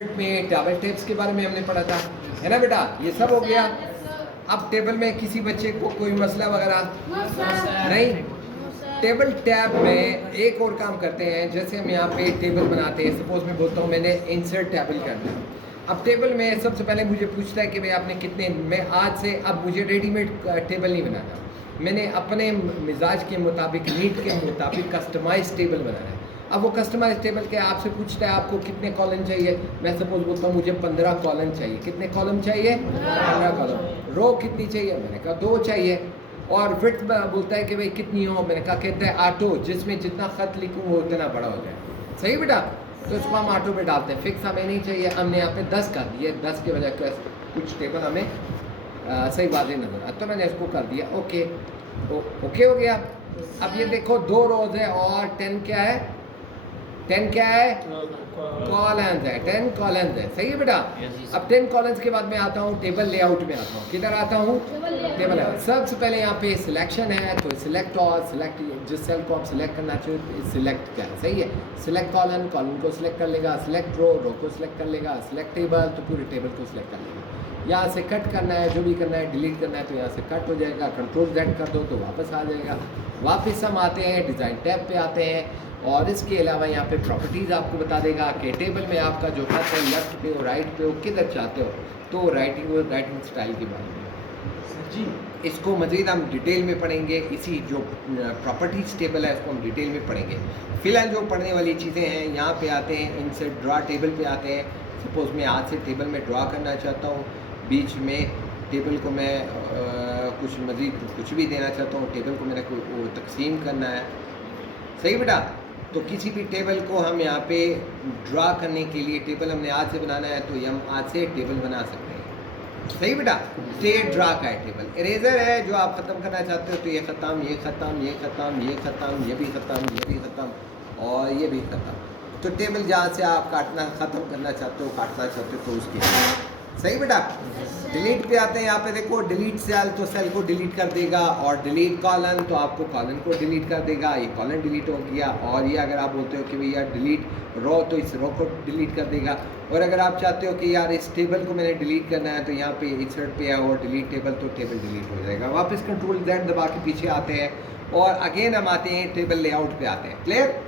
में table tapes के बारे में हमने पढ़ा था, है ना बेटा। ये सब हो गया। अब टेबल में किसी बच्चे को कोई मसला वगैरह नहीं। टेबल टैब में एक और काम करते हैं, जैसे हम यहाँ पे टेबल बनाते हैं। सपोज मैं बोलता हूँ मैंने इंसर्ट टेबल करना है। अब टेबल में सबसे पहले मुझे पूछता है कि भाई आपने कितने, मैं आज से अब मुझे रेडीमेड टेबल नहीं बनाना, मैंने अपने मिजाज के मुताबिक, नीड के मुताबिक कस्टमाइज टेबल बनाना है। अब वो कस्टमाइज टेबल के आपसे पूछता है आपको कितने कॉलम चाहिए। मैं सपोज बोलता हूँ मुझे 15 कॉलम चाहिए। कितने कॉलम चाहिए? 15 कॉलम। रो कितनी चाहिए? मैंने कहा 2 चाहिए। और विड्थ बोलता है कि भाई कितनी हो, मैंने कहा कहते हैं ऑटो, जिसमें जितना ख़त लिखूँ वो उतना बड़ा हो जाए। सही बेटा, तो इसको हम ऑटो पे डालते हैं। फिक्स हमें नहीं चाहिए, हमने यहाँ पे 10 कर दिए। 10 के वजह कुछ टेबल हमें सही वादे नजर आ, तो मैंने इसको कर दिया ओके। ओके हो गया। अब ये देखो 2 रोज है और 10 क्या है? 10 क्या है? कॉलम्स है। 10 कॉलम्स है। सही है बेटा। अब 10 कॉलम्स के बाद मैं आता हूँ टेबल लेआउट में आता हूँ। किधर आता हूँ? Table layout. सबसे पहले यहाँ पे सिलेक्शन है, तो सिलेक्ट ऑल, सिलेक्ट जिस सेल को आप सिलेक्ट करना चाहिए सिलेक्ट क्या है। सही है। सिलेक्ट कॉलम, कॉलम को सिलेक्ट कर लेगा। सिलेक्ट रो, रो को सिलेक्ट कर लेगा। सिलेक्ट टेबल, तो पूरे टेबल को सिलेक्ट कर लेगा। यहाँ से कट करना है, जो भी करना है, डिलीट करना है, तो यहाँ से कट हो जाएगा। कंट्रोल Z कर दो तो वापस आ जाएगा। वापस हम आते हैं डिज़ाइन टैब पे आते हैं, और इसके अलावा यहाँ पे प्रॉपर्टीज़ आपको बता देगा कि टेबल में आपका जो खत है लेफ्ट पे हो, राइट पे हो, किधर चाहते हो, तो राइटिंग स्टाइल के बारे में जी। इसको मज़ीद हम डिटेल में पढ़ेंगे। इसी जो प्रॉपर्टीज़ टेबल है इसको हम डिटेल में पढ़ेंगे। फ़िलहाल जो पढ़ने वाली चीज़ें हैं यहाँ पे आते हैं, इनसे ड्रा टेबल पे आते हैं। सपोज़ मैं आज से टेबल में ड्रा करना चाहता हूँ, बीच में टेबल को मैं कुछ मज़ीद कुछ भी देना चाहता हूँ, टेबल को मैंने कोई तकसीम करना है। सही बेटा। तो किसी भी टेबल को हम यहाँ पे ड्रा करने के लिए, टेबल हमने आज से बनाना है तो ये हम आज से टेबल बना सकते हैं। सही बेटा। स्टेट ड्रा का है टेबल। इरेजर है जो आप ख़त्म करना चाहते हो, तो ये ख़त्म, ये ख़त्म, ये ख़त्म, ये ख़त्म, ये भी ख़त्म, ये भी ख़त्म और ये भी ख़त्म। तो टेबल जहाँ से आप काटना ख़त्म करना चाहते हो, काटना चाहते हो, तो उसके सही बेटा। डिलीट पे आते हैं। यहाँ पे देखो डिलीट सेल, तो सेल को डिलीट कर देगा, और डिलीट कॉलम, तो आपको कॉलम को डिलीट कर देगा। ये कॉलम डिलीट हो गया। और ये अगर आप बोलते हो कि भैया डिलीट रो, तो इस रो को डिलीट कर देगा। और अगर आप चाहते हो कि यार इस टेबल को मैंने डिलीट करना है, तो यहाँ पे इंसर्ट पे है और डिलीट टेबल, तो टेबल डिलीट हो जाएगा। वापस कंट्रोल Z दबा के पीछे आते हैं और अगेन हम आते हैं टेबल लेआउट पे आते हैं। क्लियर।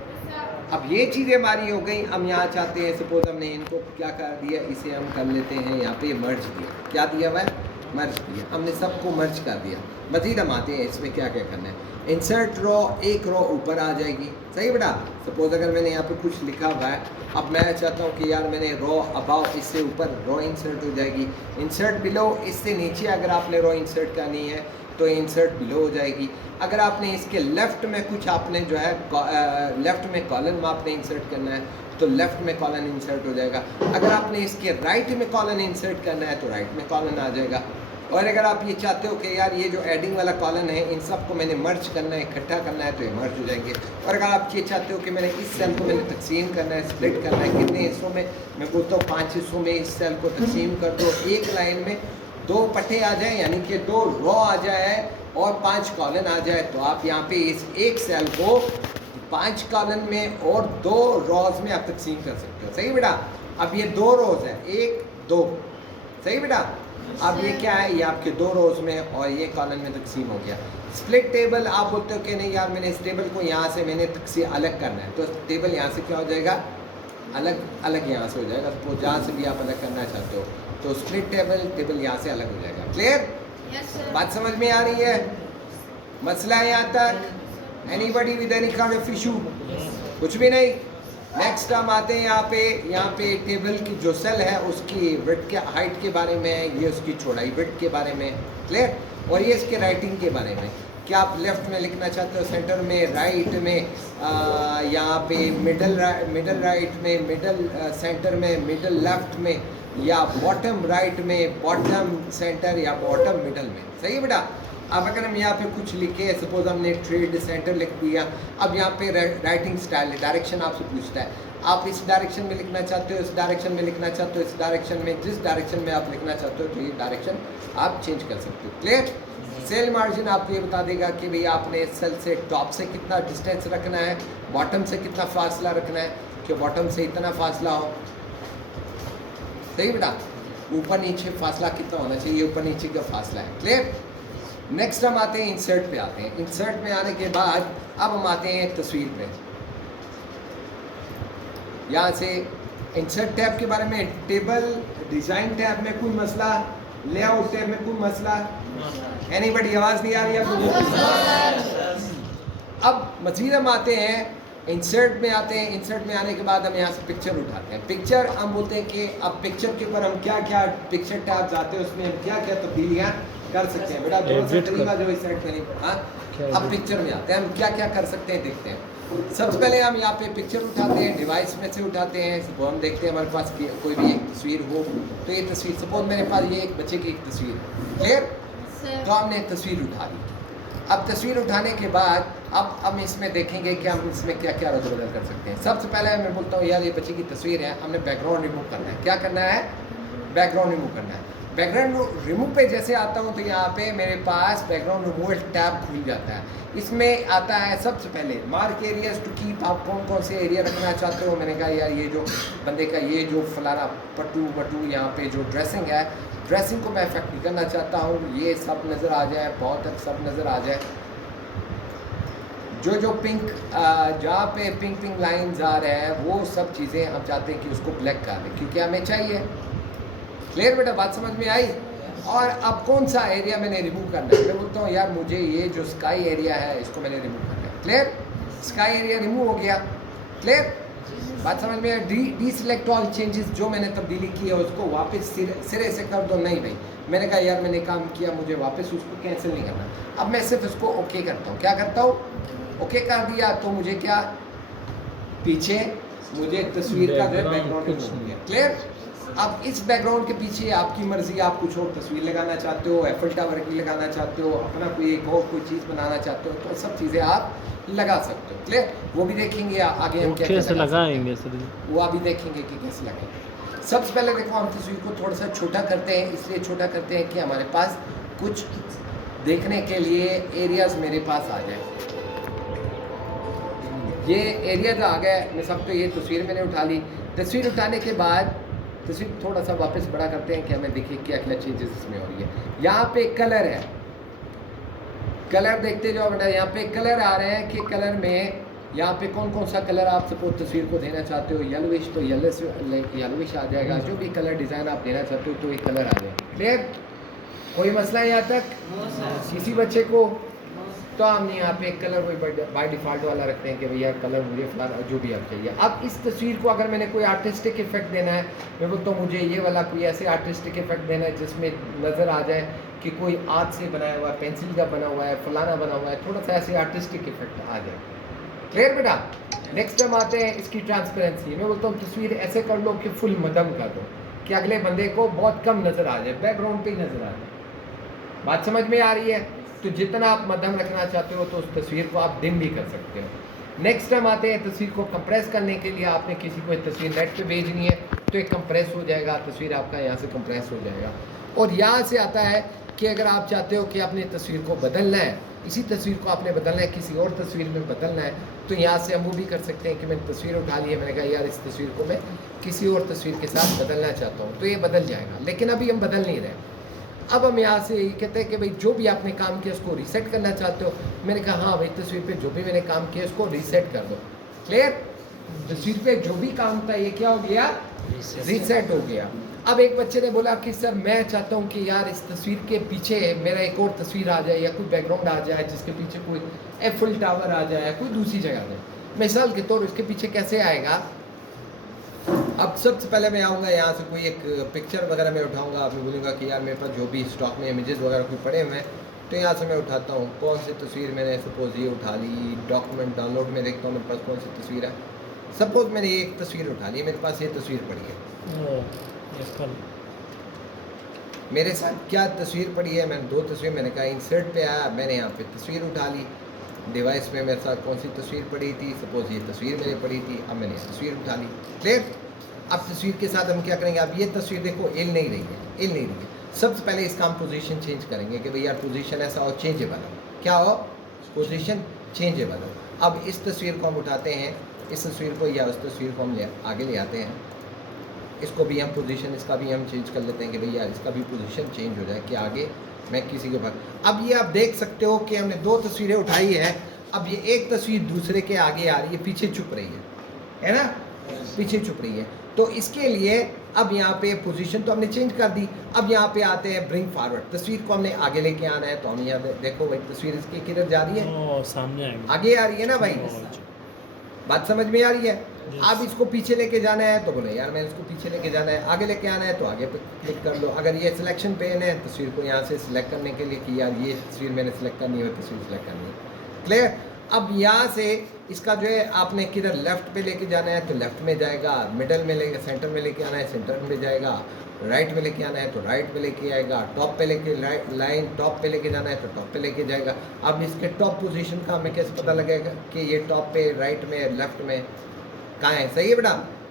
अब ये चीज़ें हमारी हो गई। हम यहाँ चाहते हैं, सपोज हमने इनको क्या कर दिया, इसे हम कर लेते हैं यहाँ पे मर्ज दिया। क्या दिया हुआ है? मर्ज दिया। हमने सबको मर्ज कर दिया। मज़ीद हम आते हैं इसमें क्या क्या करना है। इंसर्ट रो, एक रो ऊपर आ जाएगी। सही बेटा। सपोज अगर मैंने यहाँ पे कुछ लिखा हुआ है, अब मैं चाहता हूँ कि यार मैंने रो अबाव, इससे ऊपर रो इंसर्ट हो जाएगी। इंसर्ट बिलो, इससे नीचे अगर आपने रो इंसर्ट करनी है तो इंसर्ट बिलो हो जाएगी। अगर आपने इसके लेफ़्ट में कुछ आपने जो है लेफ़्ट में कॉलम आपने इंसर्ट करना है, तो लेफ़्ट में कॉलम इंसर्ट हो जाएगा। अगर आपने इसके राइट में कॉलम इंसर्ट करना है तो राइट में कॉलम आ जाएगा। और अगर आप ये चाहते हो कि यार ये जो एडिंग वाला कॉलम है, इन सब को मैंने मर्ज करना है, इकट्ठा करना है, तो ये मर्ज हो जाएंगे। और अगर आप ये चाहते हो कि मैंने इस सेल को मैंने तकसीम करना है, स्प्लिट करना है, कितने हिस्सों में, मैं बोलता हूँ 5 हिस्सों में इस सेल को तकसीम कर दो। एक लाइन में 2 पट्टे आ जाए, यानी कि 2 रो आ जाए और 5 कॉलम आ जाए, तो आप यहाँ पे इस एक सेल को 5 कॉलम में और 2 रोज में आप तकसीम कर सकते हो। सही बेटा। अब ये 2 रोज है, 1 2। सही बेटा। अब ये क्या है, ये आपके 2 रोज में और ये कॉलम में तकसीम हो गया। स्प्लिट टेबल, आप बोलते हो कि नहीं यार मैंने इस टेबल को यहाँ से मैंने तकसीम अलग करना है, तो टेबल यहाँ से क्या हो जाएगा? अलग अलग यहाँ से हो जाएगा। तो जहाँ से भी आप अलग करना चाहते हो, तो स्प्लिट टेबल यहाँ से अलग हो जाएगा। क्लियर। बात समझ में आ रही है? मसला है यहाँ तक? Anybody with any kind of issue? कुछ भी नहीं। नेक्स्ट हम आते हैं यहाँ पे टेबल की जो सेल है उसकी विड्थ के हाइट के बारे में, ये उसकी चौड़ाई विड्थ के बारे में। क्लियर। और ये इसके राइटिंग के बारे में, क्या आप लेफ़्ट में लिखना चाहते हो, सेंटर में, राइट में, यहाँ पे मिडल राइट में, मिडल सेंटर में, मिडल लेफ्ट में, या बॉटम राइट में, बॉटम सेंटर, या बॉटम मिडल में। सही है बेटा। अब अगर हम यहाँ पे कुछ लिखे, सपोज हमने ट्रेड सेंटर लिख दिया। अब यहाँ पे राइटिंग स्टाइल, डायरेक्शन आपसे पूछता है, आप इस डायरेक्शन में लिखना चाहते हो, इस डायरेक्शन में लिखना चाहते हो, इस डायरेक्शन में, जिस डायरेक्शन में आप लिखना चाहते हो, तो ये डायरेक्शन आप चेंज कर सकते हो। क्लियर। सेल मार्जिन आपको ये बता देगा कि भाई आपने सेल से टॉप से कितना डिस्टेंस रखना है, बॉटम से कितना फासला रखना है, कि बॉटम से इतना फासला हो, सही बेटा, ऊपर नीचे फासला कितना होना चाहिए, ये ऊपर नीचे का फासला है। क्लियर। नेक्स्ट हम आते हैं इंसर्ट पे आते हैं। इंसर्ट में आने के बाद अब हम आते हैं तस्वीर पे। यहाँ से इंसर्ट टैब के बारे में, टेबल डिज़ाइन टैब में कोई मसला, लेआउट टैब में कोई मसला, एनीबॉडी आवाज़ नहीं आ रही है? अब मज़ीद हम आते हैं इंसर्ट में आते हैं। इंसर्ट में आने के बाद हम यहाँ से पिक्चर उठाते हैं। पिक्चर हम बोलते हैं कि अब पिक्चर के ऊपर हम क्या क्या पिक्चर टैब्स आते हैं, उसमें हम क्या क्या तब्दीलियाँ कर सकते हैं। बेटा थोड़ा सा तरीका जो इस साइड में नहीं। हाँ, अब पिक्चर में आते हैं, हम क्या क्या कर सकते हैं देखते हैं। सबसे पहले हम यहाँ पे पिक्चर उठाते हैं, डिवाइस में से उठाते हैं। सपोज हम देखते हैं हमारे पास कोई भी एक तस्वीर हो, तो ये तस्वीर, सपोज मेरे पास ये एक बच्चे की एक तस्वीर है। क्लियर। तो हमने तस्वीर उठा ली। अब तस्वीर उठाने के बाद अब हम इसमें देखेंगे कि हम इसमें क्या क्या रद्द बदल कर सकते हैं। सबसे पहले मैं बोलता हूँ यार ये बच्चे की तस्वीर है, हमने बैकग्राउंड रिमूव करना है। क्या करना है? बैकग्राउंड रिमूव करना है। बैकग्राउंड रिमूव पे जैसे आता हूँ तो यहाँ पे मेरे पास बैकग्राउंड रिमूवल टैब खुल जाता है। इसमें आता है सबसे पहले मार्क एरियाज टू कीप, आप कौन कौन से एरिया रखना चाहते हो। मैंने कहा यार ये जो बंदे का ये जो फलाना पट्टू बटू यहाँ पे जो ड्रेसिंग है, ड्रेसिंग को मैं इफेक्ट नहीं करना चाहता हूँ, ये सब नज़र आ जाए, बहुत तक सब नज़र आ जाए। जो पिंक जहाँ पे पिंक लाइंस आ रहे हैं वो सब चीज़ें हम चाहते हैं कि उसको ब्लैक कर दें क्योंकि हमें चाहिए। क्लियर बेटा, बात समझ में आई? और अब कौन सा एरिया मैंने रिमूव करना है? मैं बोलता हूँ यार मुझे ये जो स्काई एरिया है इसको मैंने रिमूव करना है। क्लियर। स्काई एरिया रिमूव हो गया। क्लियर, बात समझ में आई? डी सिलेक्ट ऑल चेंजेस, जो मैंने तब्दीली की है उसको वापस सिरे से कर दो। नहीं भाई, मैंने कहा यार मैंने काम किया, मुझे वापस उसको कैंसिल नहीं करना। अब मैं सिर्फ इसको ओके करता हूँ। क्या करता हूँ? ओके कर दिया तो मुझे क्या, पीछे मुझे तस्वीर का जो है बैकग्राउंड रिमूव हो गया। क्लियर। अब इस बैकग्राउंड के पीछे आपकी मर्जी, आप कुछ और तस्वीर लगाना चाहते हो, एफिल टावर की लगाना चाहते हो, अपना कोई एक और कोई चीज़ बनाना चाहते हो, तो सब चीज़ें आप लगा सकते हो। क्लियर। वो भी देखेंगे आगे हम कैसे लगाएंगे, वो अभी देखेंगे कि कैसे लगाएंगे। सबसे पहले देखो हम तस्वीर को थोड़ा सा छोटा करते हैं। इसलिए छोटा करते हैं कि हमारे पास कुछ देखने के लिए एरियाज मेरे पास आ जाए। ये एरियाज आ गए। मैं सबको ये तस्वीर मैंने उठा ली। तस्वीर उठाने के बाद तस्वीर थोड़ा सा वापस बड़ा करते हैं कि हमें देखिए क्या क्या चेंजेस इसमें हो रही है। यहाँ पे कलर है, कलर देखते जाओ बेटा। यहाँ पे कलर आ रहे हैं कि कलर में यहाँ पे कौन कौन सा कलर आप सपोज तस्वीर को देना चाहते हो। येलोविश, तो येलोविश आ जाएगा। जो भी कलर डिज़ाइन आप देना चाहते हो तो ये कलर आ जाएगा। क्लियर। कोई मसला है यहाँ तक? किसी बच्चे को? तो हम यहाँ पे कलर वही बाय डिफ़ॉल्ट वाला रखते हैं कि भैया कलर मुझे फलाना जो भी आप चाहिए। अब इस तस्वीर को अगर मैंने कोई आर्टिस्टिक इफेक्ट देना है, मैं बोलता हूँ मुझे ये वाला कोई ऐसे आर्टिस्टिक इफेक्ट देना है जिसमें नज़र आ जाए कि कोई हाथ से बनाया हुआ है, पेंसिल का बना हुआ है, फलाना बना हुआ है, थोड़ा सा ऐसे आर्टिस्टिक इफेक्ट आ जाए। क्लियर बेटा। नेक्स्ट हम आते हैं इसकी ट्रांसपेरेंसी। मैं बोलता हूँ तस्वीर ऐसे कर लो कि फुल मदम कर दो कि अगले बंदे को बहुत कम नज़र आ जाए, बैकग्राउंड पे ही नज़र आ जाए। बात समझ में आ रही है? तो जितना आप मध्यम रखना चाहते हो तो उस तस्वीर को आप डिम भी कर सकते हो। नेक्स्ट हम आते हैं तस्वीर को कंप्रेस करने के लिए। आपने किसी को तस्वीर नेट पे भेजनी है तो एक कंप्रेस हो जाएगा, तस्वीर आपका यहाँ से कंप्रेस हो जाएगा। और यहाँ से आता है कि अगर आप चाहते हो कि अपनी तस्वीर को बदलना है, इसी तस्वीर को आपने बदलना है, किसी और तस्वीर में बदलना है, तो यहाँ से हम वो भी कर सकते हैं कि मैंने तस्वीर उठा ली है, मैंने कहा यार इस तस्वीर को मैं किसी और तस्वीर के साथ बदलना चाहता हूँ, तो ये बदल जाएगा। लेकिन अभी हम बदल नहीं रहे। अब हम यहाँ से ये कहते हैं कि भाई जो भी आपने काम किया उसको रीसेट करना चाहते हो। मैंने कहा हाँ भाई तस्वीर पे जो भी मैंने काम किया उसको रीसेट कर दो। क्लियर। तस्वीर पे जो भी काम था ये क्या हो गया, रीसेट हो गया। अब एक बच्चे ने बोला कि सर मैं चाहता हूँ कि यार इस तस्वीर के पीछे मेरा एक और तस्वीर आ जाए या कोई बैकग्राउंड आ जाए जिसके पीछे कोई एफिल टावर आ जाए, कोई दूसरी जगह जाए। मिसाल के तौर इसके पीछे कैसे आएगा। अब सबसे पहले मैं आऊँगा यहाँ से कोई एक पिक्चर वगैरह मैं उठाऊँगा। आप मैं बोलूँगा कि यार मेरे पास जो भी स्टॉक में इमेजेस वगैरह कोई पड़े हुए हैं तो यहाँ से मैं उठाता हूँ। कौन सी तस्वीर मैंने सपोज ये उठा ली, डॉक्यूमेंट डाउनलोड में देखता हूँ मेरे पास कौन सी तस्वीर है। सपोज मैंने एक तस्वीर उठा ली, मेरे पास ये तस्वीर पड़ी है। मेरे साथ क्या तस्वीर पड़ी है, मैंने 2 तस्वीर, मैंने कहा इंसर्ट पे आया, मैंने यहाँ पे तस्वीर उठा ली। डिवाइस में मेरे साथ कौन सी तस्वीर पड़ी थी, सपोज ये तस्वीर मेरी पड़ी थी, अब मैंने तस्वीर उठा ली। क्लियर। अब तस्वीर के साथ हम क्या करेंगे, अब ये तस्वीर देखो हिल नहीं रही है। सबसे पहले इसका हम पोजीशन चेंज करेंगे कि भाई यार पोजीशन ऐसा हो चेंजेबल हो। क्या हो, पोजीशन चेंजेबल हो। अब इस तस्वीर को हम उठाते हैं, इस तस्वीर को या उस तस्वीर को हम आगे ले आते हैं। इसको भी हम पोजीशन इसका भी हम चेंज कर लेते हैं कि भैया इसका भी पोजीशन चेंज हो जाए कि आगे मैं किसी के पास। अब ये आप देख सकते हो कि हमने 2 तस्वीरें उठाई है, अब ये एक तस्वीर दूसरे के आगे आ रही है, पीछे छुप रही है ना, पीछे छुप रही है। तो इसके लिए अब यहाँ पे पोजीशन तो हमने चेंज कर दी। अब यहाँ पे आते हैं ब्रिंग फॉरवर्ड, तस्वीर को हमने आगे लेके आना है। तो हम यहाँ देखो भाई तस्वीर इसकी किधर जा रही है, सामने आगे आ रही है ना भाई, बात समझ में आ रही है। अब इसको पीछे लेके जाना है तो बोले यार मैं इसको पीछे लेके जाना है, आगे लेके आना है तो आगे पे क्लिक कर लो। अगर ये सिलेक्शन पेन है तस्वीर को यहाँ से सिलेक्ट करने के लिए कि यार ये तस्वीर मैंने सिलेक्ट करनी है, तस्वीर सिलेक्ट करनी है, क्लियर। अब यहाँ से इसका जो है आपने किधर लेफ्ट पे लेके जाना है तो लेफ्ट में जाएगा, मिडल में लेके सेंटर में लेके आना है सेंटर में जाएगा, राइट में लेके आना है तो राइट में लेके आएगा, टॉप पे लेके लाइन टॉप पे लेके जाना है तो टॉप पे लेके जाएगा। अब इसके टॉप पोजीशन का हमें कैसे पता लगेगा कि ये टॉप पे राइट में लेफ्ट में कहाँ है, सही है बेटा।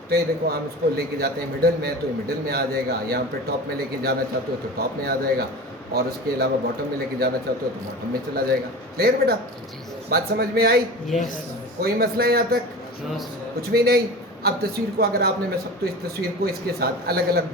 तो ये देखो हम इसको लेके जाते हैं मिडल में तो ये मिडल में आ जाएगा, यहाँ पे टॉप में लेके जाना चाहते हो तो टॉप में आ जाएगा, और उसके अलावा बॉटम में लेके जाना चाहते हो तो बॉटम में चला जाएगा। क्लियर बेटा, बात समझ में आई? यस। कोई मसला है यहाँ तक? कुछ भी नहीं। अब तस्वीर को अगर आपने मैं सब तो इस तस्वीर को इसके साथ अलग अलग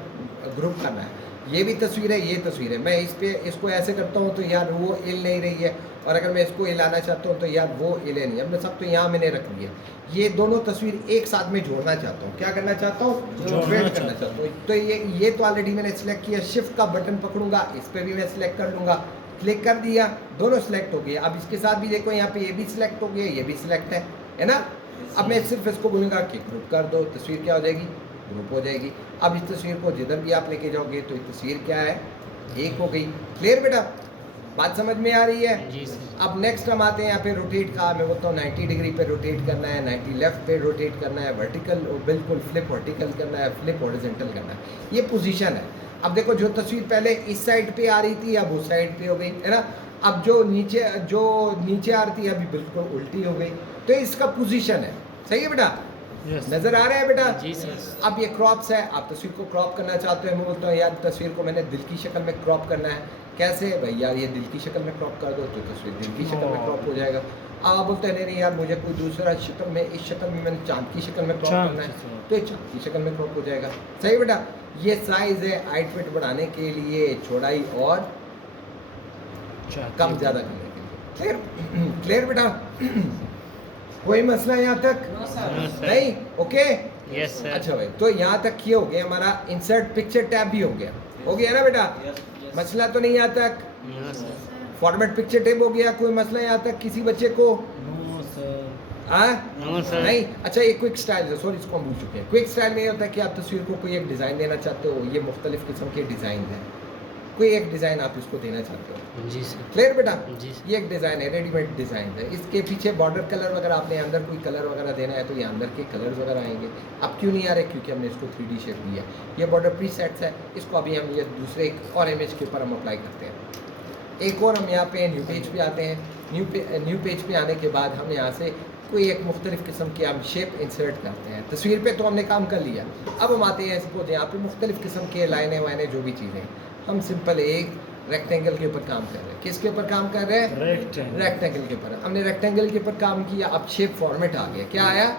ग्रुप करना है, ये भी तस्वीर है ये तस्वीर है, मैं इस पे इसको ऐसे करता हूँ तो यार वो हिल नहीं रही है, और अगर मैं इसको हिलाना चाहता हूँ तो यार वो हिले नहीं। अब मैं सब तो यहाँ मैंने रख लिया, ये दोनों तस्वीर एक साथ में जोड़ना चाहता हूँ। क्या करना चाहता हूँ? जोड़ना करना चाहता हूँ। तो ये तो ऑलरेडी मैंने सिलेक्ट किया, शिफ्ट का बटन पकड़ूंगा, इस पर भी मैं सिलेक्ट कर लूँगा, क्लिक कर दिया, दोनों सिलेक्ट हो गए। अब इसके साथ भी देखो यहाँ पे ये भी सिलेक्ट हो गया, ये भी सिलेक्ट है ना। अब मैं सिर्फ इसको बोलूँगा कि ग्रुप कर दो, तस्वीर क्या हो जाएगी? ग्रुप हो जाएगी। अब इस तस्वीर को जिधर भी आप लेके जाओगे तो ये तस्वीर क्या है? एक हो गई। क्लियर बेटा, बात समझ में आ रही है? जी सर। अब नेक्स्ट हम आते हैं यहाँ पे रोटेट का। मैं बोलता हूँ 90 डिग्री पे रोटेट करना है, 90 लेफ्ट पे रोटेट करना है, वर्टिकल बिल्कुल फ्लिप वर्टिकल करना है, फ्लिप हॉरिजॉन्टल करना है। ये पोजीशन है। अब देखो जो तस्वीर पहले इस साइड पे आ रही थी अब उस साइड पे हो गई, है ना। अब जो नीचे आ रही थी अभी बिल्कुल उल्टी हो गई। तो इसका पोजीशन है, सही है बेटा? नजर आ रहा है बेटा? जी सर। अब ये क्रॉप्स है, आप तस्वीर को क्रॉप करना चाहते हो, मैं बोलता हूँ यार तस्वीर को मैंने दिल की शक्ल में क्रॉप करना है। कैसे भाई? यार ये दिल की शक्ल में क्रॉप कर दो तो तस्वीर दिल की शक्ल में क्रॉप हो जाएगा। आप बोलते हैं नहीं यार मुझे कोई दूसरा शक्ल में, इस शक्ल में मैंने चांद की शक्ल में क्रॉप करना है, तो ये चांद की शक्ल में क्रॉप हो जाएगा। सही बेटा, ये साइज है हाइट फिट बढ़ाने के लिए, चौड़ाई और कम ज़्यादा करने के लिए। क्लियर बेटा? कोई मसला यहाँ तक? नहीं? ओके। Yes sir. अच्छा भाई, तो यहाँ तक ये हो गया हमारा इंसर्ट पिक्चर टैब भी हो गया ना बेटा? मसला तो नहीं यहाँ तक? फॉर्मेट पिक्चर टैब हो गया। कोई मसला यहाँ तक किसी बच्चे को? नहीं। अच्छा ये क्विक स्टाइल है, सॉरी इसको हम भूल चुके हैं। क्विक स्टाइल में ये होता है कि आप तस्वीर को कोई एक डिज़ाइन देना चाहते हो, ये मुख्तलिफ किस्म के डिज़ाइन है, कोई एक डिज़ाइन आप इसको देना चाहते हो। जी सर। क्लियर बेटा? जी। ये एक डिज़ाइन है, रेडीमेड डिज़ाइन है। इसके पीछे बॉर्डर कलर वगैरह आपने अंदर कोई कलर वगैरह देना है तो ये अंदर के कलर्स वगैरह आएंगे। अब क्यों नहीं आ रहे? क्योंकि हमने इसको 3D शेप दिया है। ये बॉर्डर प्री सेट्स है, इसको अभी हम ये दूसरे एक और इमेज के ऊपर हम अप्लाई करते हैं। एक और हम यहाँ पे न्यू पेज पे आते हैं। न्यू पेज पे आने के बाद हम यहाँ से कोई एक मुख्तलिफ किस्म की हम शेप इंसर्ट करते हैं। तस्वीर पे तो हमने काम कर लिया, अब हम आते हैं इसको यहाँ पे मुख्तलिफ किस्म के लाइनें वाइनें जो भी चीज़ें, हम सिंपल एक रेक्टेंगल के ऊपर काम कर रहे हैं। किसके ऊपर काम कर रहे हैं? रेक्टेंगल के ऊपर। हमने रेक्टेंगल के ऊपर काम किया, अब शेप फॉर्मेट आ गया। क्या आया?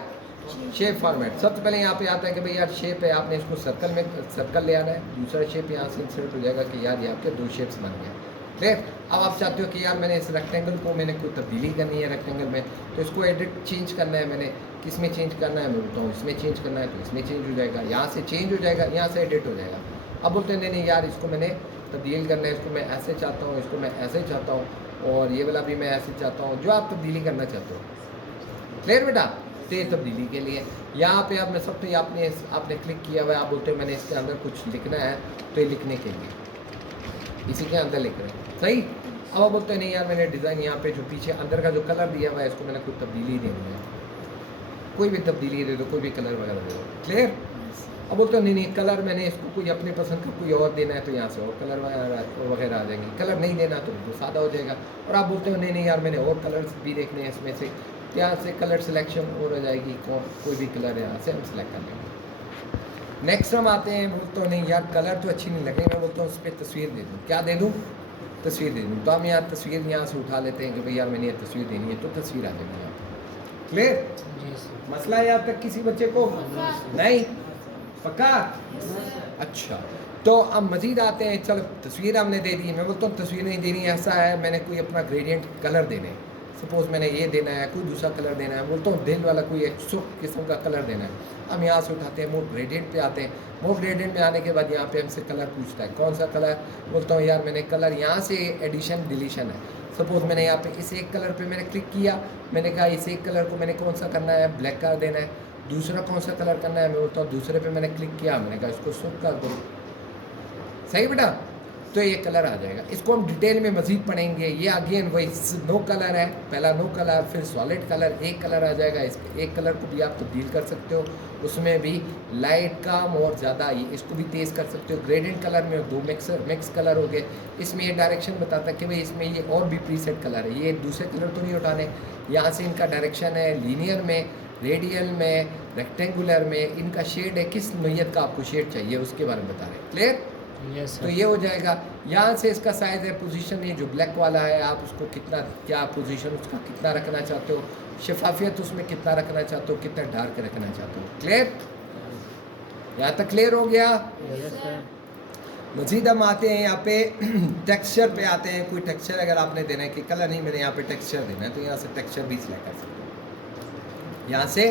Shape format. सबसे पहले यहाँ पे आता है कि भाई यार शेप है, आपने इसको सर्कल ले आना है, दूसरा शेप यहाँ से इंसर्ट हो जाएगा कि यार ये आपके 2 शेप्स बन गए। क्लियर? अब आप चाहते हो कि यार मैंने इस रेक्टेंगल को मैंने कोई तब्दीली करनी है रेक्टेंगल में, तो इसको एडिट चेंज करना है, मैंने किस में चेंज करना है? मैं बोलता हूँ इसमें चेंज करना है तो इसमें चेंज हो जाएगा, यहाँ से चेंज हो जाएगा, यहाँ से एडिट हो जाएगा। अब बोलते हैं नहीं यार इसको मैंने तब्दील करना है, इसको मैं ऐसे चाहता हूँ, इसको मैं ऐसे चाहता हूँ, और ये वाला भी मैं ऐसे चाहता हूँ, जो आप तब्दीली करना चाहते हो। क्लियर बेटा? तो ये तब्दीली के लिए यहाँ पे आप मैं सब तो आपने क्लिक किया हुआ है। आप बोलते हो मैंने इसके अंदर कुछ लिखना है, तो ये लिखने के लिए इसी के अंदर लिख रहे हैं। सही? अब आप बोलते हैं नहीं यार मैंने डिज़ाइन यहाँ पे जो पीछे अंदर का जो कलर दिया हुआ है इसको मैंने कोई तब्दीली देनी है, कोई भी तब्दीली दे दो, कोई भी कलर वगैरह दे दो। क्लियर? अब बोलते हैं नहीं कलर मैंने इसको कोई अपने पसंद का कोई और देना है तो यहाँ से और कलर वगैरह आ जाएंगे। कलर नहीं देना तो बिल्कुल सादा हो जाएगा। और आप बोलते हो नहीं यार मैंने और कलर्स भी देखने हैं इसमें से, यहाँ से कलर सिलेक्शन और हो जाएगी, कोई भी कलर यहाँ से हम सिलेक्ट कर लेंगे। नेक्स्ट हम आते हैं, बोलते हो नहीं यार कलर तो अच्छी नहीं लगे, मैं बोलता हूँ उस पर तस्वीर दे दूँ। क्या दे दूँ? तस्वीर दे दूँ। तो हम यहाँ तस्वीर यहाँ से उठा लेते हैं कि भाई यार मैंने ये तस्वीर देनी है, तो तस्वीर आ जाएगी यहाँ पर। क्लियर? मसला यहाँ तक किसी बच्चे को? नहीं? पक्का? अच्छा, तो अब मज़ीद आते हैं। चलो तस्वीर हमने दे दी, मैं बोलता हूँ तस्वीर नहीं देनी, ऐसा है मैंने कोई अपना ग्रेडियंट कलर देना है, सपोज़ मैंने ये देना है, कोई दूसरा कलर देना है, बोलता हूँ दिल वाला कोई एक सुख किस्म का कलर देना है। हम यहाँ से उठाते हैं, मोड ग्रेडियंट पे आते हैं। मोड ग्रेडियंट में आने के बाद यहाँ पे हमसे कलर पूछता है, कौन सा कलर? बोलता हूँ यार मैंने कलर यहाँ से एडिशन डिलीशन है। सपोज़ मैंने यहाँ पे इस एक कलर पे मैंने क्लिक किया, मैंने कहा इस एक कलर को मैंने कौन सा करना है, ब्लैक कर देना है। दूसरा कौन सा कलर करना है, मैं बोलता हूँ दूसरे पे मैंने क्लिक किया, मैंने कहा इसको सुख कर दो। सही बेटा? तो ये कलर आ जाएगा। इसको हम डिटेल में मज़ीद पढ़ेंगे। ये अगेन वही नो कलर है, पहला नो कलर, फिर सॉलिड कलर, एक कलर आ जाएगा। इस एक कलर को भी आप तब्दील कर सकते हो, उसमें भी लाइट कम और ज़्यादा, इसको भी तेज़ कर सकते हो। ग्रेडियंट कलर में दो मिक्स कलर हो गए। इसमें ये डायरेक्शन बताता है कि भाई इसमें ये और भी प्रीसेट कलर है, ये दूसरे कलर तो नहीं उठाने। यहाँ से इनका डायरेक्शन है लीनियर में, रेडियल में, रेक्टेंगुलर में, इनका शेड है, किस नोयत का आपको शेड चाहिए उसके बारे में बता रहे हैं। क्लियर? यस तो ये हो जाएगा। यहाँ से इसका साइज़ है, पोजीशन, ये जो ब्लैक वाला है आप उसको कितना, क्या पोजीशन उसका कितना रखना चाहते हो, शफाफियत उसमें कितना रखना चाहते हो, कितना डार्क रखना चाहते हो। क्लियर? यहाँ तक क्लियर हो गया? मज़ीद हम आते हैं यहाँ पे टेक्सचर पे आते हैं। कोई टेक्सचर अगर आपने देना है कि कलर नहीं, मैंने यहाँ पे टेक्सचर देना है, तो यहाँ से टेक्सचर भी सिलेक्ट कर सकते हैं। यहाँ से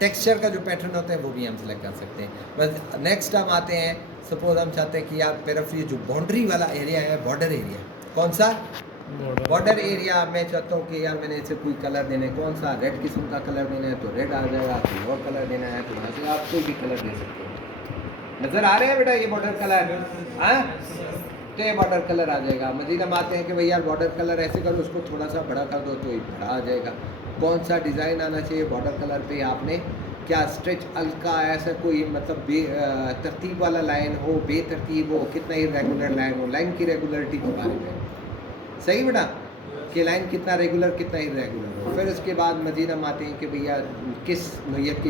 टेक्सचर का जो पैटर्न होता है वो भी हम सिलेक्ट कर सकते हैं। बस नेक्स्ट हम आते हैं, सपोज हम चाहते हैं कि यार तरफ ये जो बाउंड्री वाला एरिया है, बॉर्डर एरिया, कौन सा बॉर्डर एरिया, मैं चाहता हूँ कि यार मैंने इसे कोई कलर देना है, कौन सा रेड किस्म का कलर देना है तो रेड आ जाएगा, कोई और कलर देना है तो यहाँ से आप कोई भी कलर दे सकते हो। नज़र आ रहे हैं बेटा ये बॉर्डर कलर? हाँ, तो ये बॉर्डर कलर आ जाएगा। मज़ीद हम आते हैं कि भाई यार बॉर्डर कलर ऐसे करो, उसको थोड़ा सा बड़ा कर दो तो ये बड़ा आ जाएगा। कौन सा डिज़ाइन आना चाहिए बॉर्डर कलर पे, आपने क्या स्ट्रेच हल्का, ऐसा कोई मतलब तरतीब वाला लाइन हो, बेतरतीब हो, कितना इरेगुलर लाइन हो, लाइन की रेगुलरिटी के बारे में। सही बेटा? कि लाइन कितना रेगुलर कितना इरेगुलर हो। फिर उसके बाद मज़ीद हम आते हैं कि भैया किस नोयत की